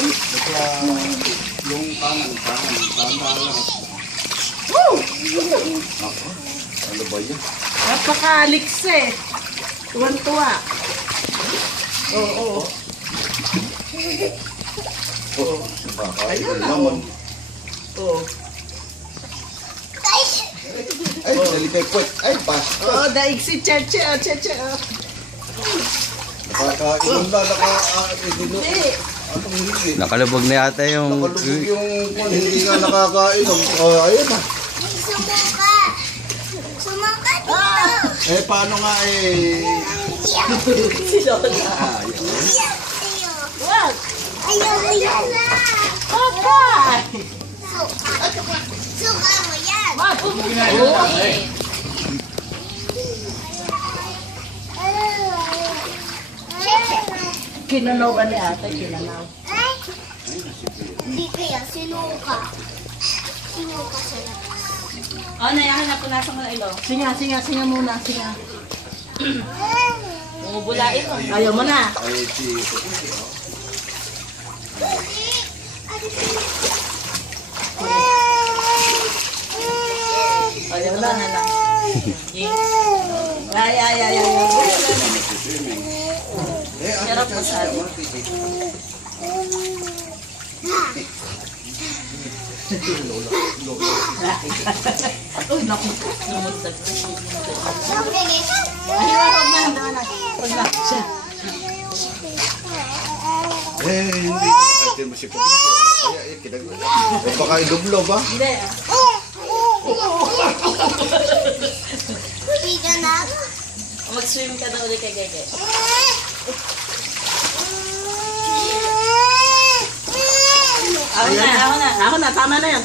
Yung kanan lang. Ano ba yan? Napaka-alix eh. Tuwan-tuwa. Oo. Ayun naman. Oo. Ay, nalipay po. Ay, basta. Oo, daig si Cheche. Cheche. Nakakainom na, Hindi. Anong hindi? Nakalubog na yata yung... Nakalubog yung hindi nga nakakainom. Ayun na. Sumangka dito. Paano nga eh? Si Lola. Wag. Ayaw na. Papa. Suka mo yan. Wag. Kinanaw ba ni ate? Kinanaw. Ay, hindi kaya sinuka. Sinuka sa labas. Nayahanap ko nasa mga ilo. Singa muna. Singa. Bumubulain mo. Ayaw mo na. Ay, Ayaw na lang. Ay. Sarap masyado. Uy, naku. Lumuntag. Wag na. Siya. hindi ko nakaitin mo si Pupili. Kaya, kinagawa. Baka idublo ba? Hindi. Piga na. Mag-swim ka daw ulit kay Gege. Ako na. Tama na yan.